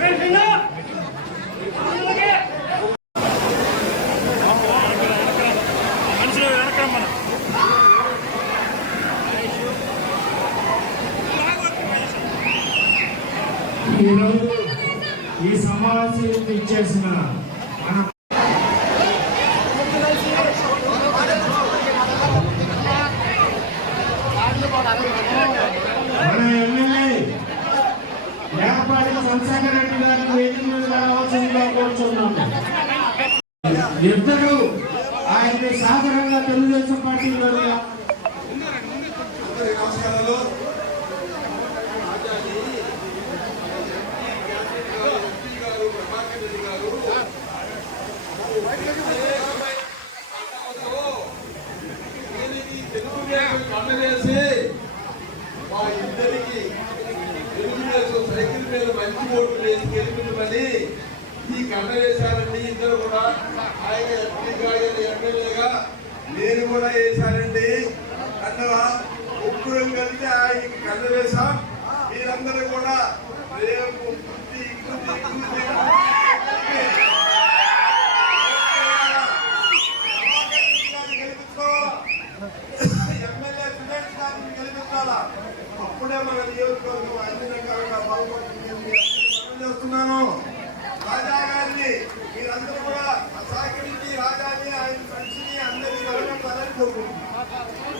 సింగ్ పాఠశాలలో మా ఇద్దరికి తెలుగుదేశం సైకిల్ మీద మంచి ఓట్లు వేసి గెలిపినమని ఈ కన్న వేశారండి ఇద్దరు కూడా ఆయన ఎంపీగా ఎమ్మెల్యేగా నేను కూడా వేశారండి అన్నవా? ముగ్గురం కలిసి ఆయనకి కళ్ళ వేశాం. మీరందరూ కూడా రేపు ఎమ్మెల్యే సురేష్ గారిని గెలిపించాలా? అప్పుడే మన నియోజకవర్గం అన్ని రకాలుగా బాగుపడుతుంది చేస్తున్నాను. రాజా గారిని మీరందరూ కూడా సహకరించి రాజాని ఆయన మంచిని అందరినీ గౌరవం పదని కోరుకుంటున్నాను.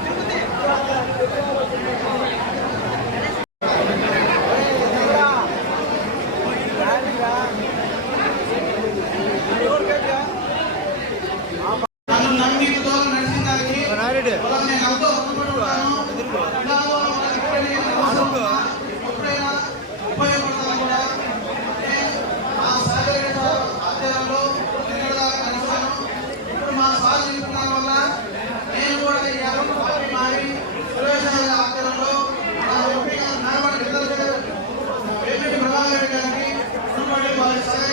Lord.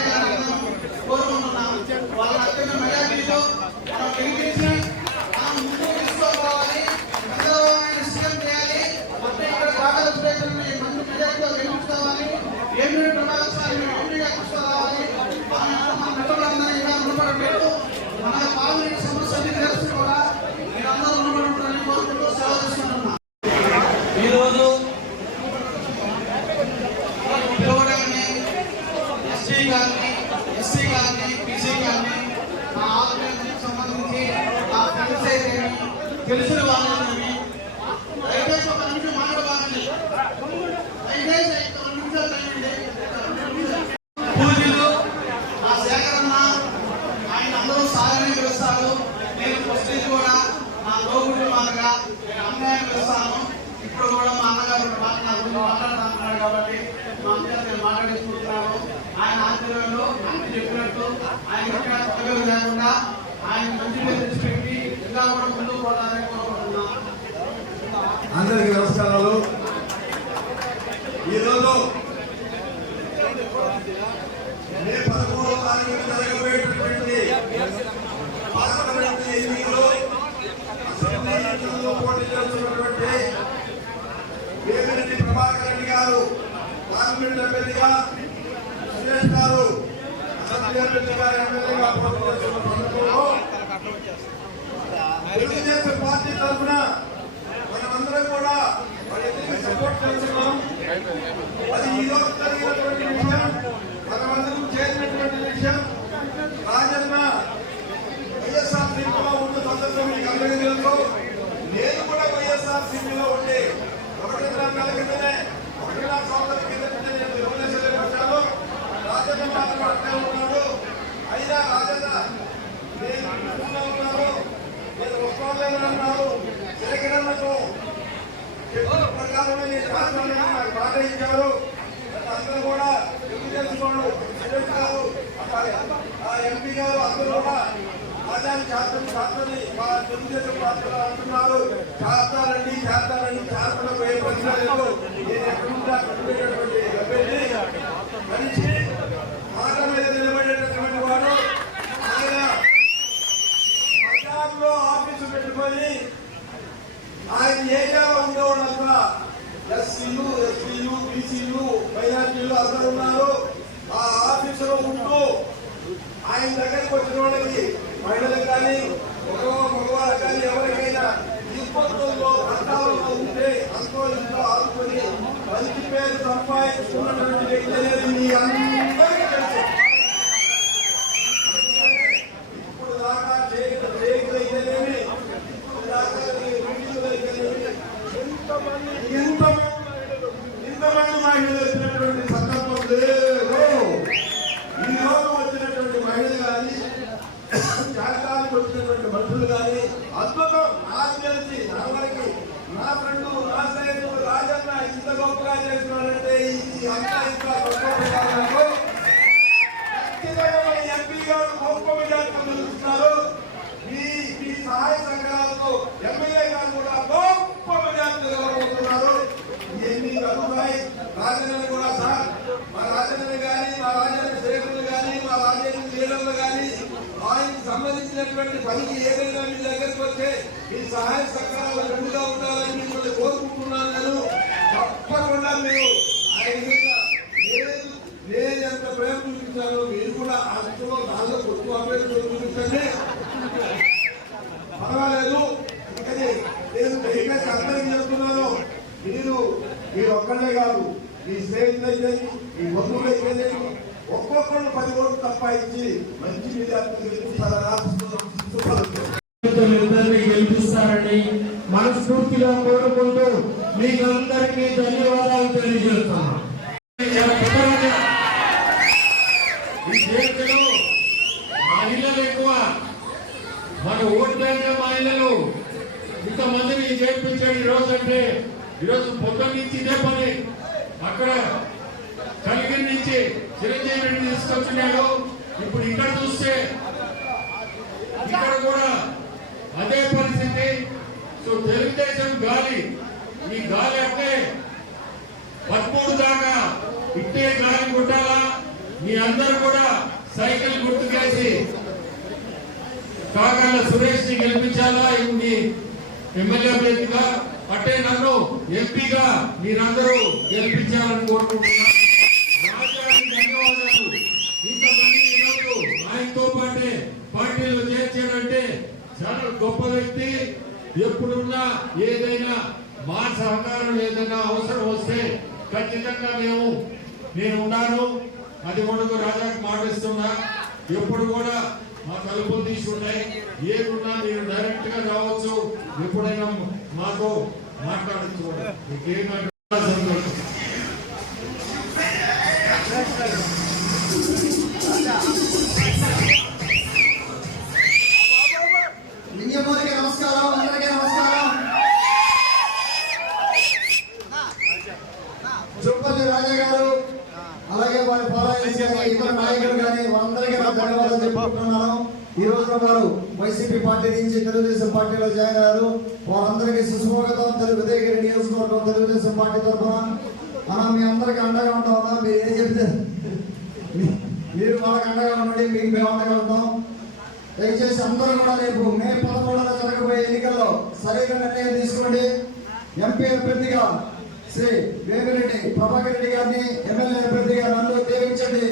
అందరికి ఆయన మంచి మీద నమస్కారాలు. ఈరోజు మే పదమూడవ తారీఖు జరగబోయేటటువంటి పోటీ చేస్తున్నటువంటి ప్రభాకర్ రెడ్డి గారు పార్లమెంట్ అభ్యర్థిగా తెలుగుదేశం పార్టీ తరఫున మనమందరం కూడా వాళ్ళకి సపోర్ట్ చేస్తున్నాం? అది ఈ రోజు జరిగినటువంటి విషయం. చూడలేమన్నారు తిరగడన్నకు ప్రకారమే నేను రాష్ట్రాన్ని ఇచ్చారు అందరూ కూడా ఎందుకు తెలుసుకోండు గారు ఎంపీ గారు అందరూ కూడా రాజాన్ని శాస్త్రం శాస్త్రాన్ని మా తెలుగుదేశం పార్టీలో అంటున్నారు. చేస్తారండి చేస్తారండి చేస్తాం ఏ ప్రశ్న లేదు. నేను ఎక్కడుంటే అక్కడ దగ్గరికి మహిళలకు కానీ మగవారు కానీ ఎవరికైనా ఇబ్బందుల్లో కష్టాలలో ఉంటే అంతో ఇంట్లో ఆదుకొని మంచి పేరు సంపాదించుకున్నటువంటి వ్యక్తి అనేది మీ అందరికీ తెలుసు. ఇప్పుడు దాకా చేయగలిగితేనేమి ఇప్పుడు దాకా ఎంతమంది ఎంతమంది మహిళలు ఇంతమంది మహిళలు వచ్చినటువంటి సందర్భం లేదు ఈ రోజు వచ్చినటువంటి మహిళలు కానీ జాతకానికి వచ్చినటువంటి మనుషులు కానీ అద్భుతం. నాకు తెలిసి నా వరకు నా ఫ్రెండ్ నా స్నేహితుడు రాజన్న ఇంత గొప్పగా చేస్తున్నాడంటే ఇది అంతా ఇంత గొప్ప కాదు ఖచ్చితంగా మన ఎంపీ గారు గొప్ప విజయాన్ని నిలుస్తున్నారు మీ మీ సహాయ సంఘాలతో ఎమ్మెల్యే గారు కూడా గొప్ప విజయాన్ని నిలబడుతున్నారు ఇవన్నీ జరుగుతాయి రాజధాని కూడా సార్ మా రాజధాని కానీ మా రాజధాని సేవకులు కానీ మా రాజధాని లీడర్లు కానీ ఆయనకు సంబంధించినటువంటి పనికి ఏదైనా మీ దగ్గరకు వస్తే మీ సహాయ సహకారాలు రెండుగా ఉండాలని మిమ్మల్ని కోరుకుంటున్నాను నేను తప్పకుండా మీరు ఆయన మీద లేదు నేను ఎంత ప్రేమ చూపించానో మీరు కూడా అందులో దానిలో కొట్టు అభ్యర్థులు చూపించండి పర్వాలేదు అందుకని నేను దయచేసి అందరికీ చెప్తున్నాను మీరు మీరు ఒక్కళ్ళే కాదు స్నేహితులైతే స్నేహితులైతేనే బంధువులైతే ఒక్కొక్కరు పది కోట్లు సంపాదించి మంచి విద్యార్థులు గెలిపిస్తారని మనస్ఫూర్తిగా కోరుకుంటూ మీకు అందరికీ ధన్యవాదాలు తెలియజేస్తాను మహిళలు ఎక్కువ. మన ఓటు బ్యాంక్ మహిళలు? ఇంతమందిని చేర్పించాడు ఈరోజు అంటే ఈరోజు పొద్దున్న నుంచి ఇదే పని. అక్కడ కలిగిరి నుంచి చిరంజీవి రెడ్డి తీసుకొచ్చినాడు ఇప్పుడు ఇక్కడ చూస్తే ఇక్కడ కూడా అదే పరిస్థితి. సో తెలుగుదేశం గాలి ఈ గాలి అంటే పదమూడు దాకా ఇట్టే గాలి కొట్టాలా? మీ అందరు కూడా సైకిల్ గుర్తుకేసి కాకర్ల సురేష్ని గెలిపించాలా ఇవి ఎమ్మెల్యే అభ్యర్థిగా? అట్టే నన్ను ఎంపీగా మీరందరూ గెలిపించాలని కోరుకుంటున్నాను ధన్యవాదాలు. ఇంతమంది ఈరోజు ఆయనతో పాటే పార్టీలో చేర్చాడంటే చాలా గొప్ప వ్యక్తి. ఎప్పుడున్నా ఏదైనా మా సహకారం ఏదైనా అవసరం వస్తే ఖచ్చితంగా మేము నేను ఉన్నాను. అది కొడుకు రాజాకి మాటిస్తున్నా ఎప్పుడు కూడా మా తలుపులు తీసుకున్నాయి ఉన్నాయి ఏమున్నా మీరు డైరెక్ట్గా రావచ్చు. ఎప్పుడైనా మాతో మాట్లాడచ్చు సంతోషం. లింగమూరికి నమస్కారం అందరికీ నమస్కారం. చుప్పల్లి రాజా గారు అలాగే వారి పోరాటం ఇతర నాయకులు కానీ వారందరికీ నా ధన్యవాదాలు చెప్పుకుంటున్నాను ఈ రోజున వారు వైసీపీ పార్టీ నుంచి తెలుగుదేశం పార్టీలో జాయిన్ అయ్యారు. వారందరికీ సుస్వాగతం తెలుగు దగ్గర నియోజకవర్గం తెలుగుదేశం పార్టీ తరఫున. మనం మీ అందరికీ అండగా ఉంటామన్నా మీరు ఏం చెప్తే మీరు వాళ్ళకి అండగా ఉండండి మీకు మేము అండగా ఉంటాం. దయచేసి అందరూ కూడా రేపు మే పదమూడున జరగబోయే ఎన్నికల్లో సరైన నిర్ణయం తీసుకోండి. ఎంపీ అభ్యర్థిగా శ్రీ వేమిరెడ్డి ప్రభాకర్ రెడ్డి గారిని ఎమ్మెల్యే అభ్యర్థిగా నన్ను దీవించండి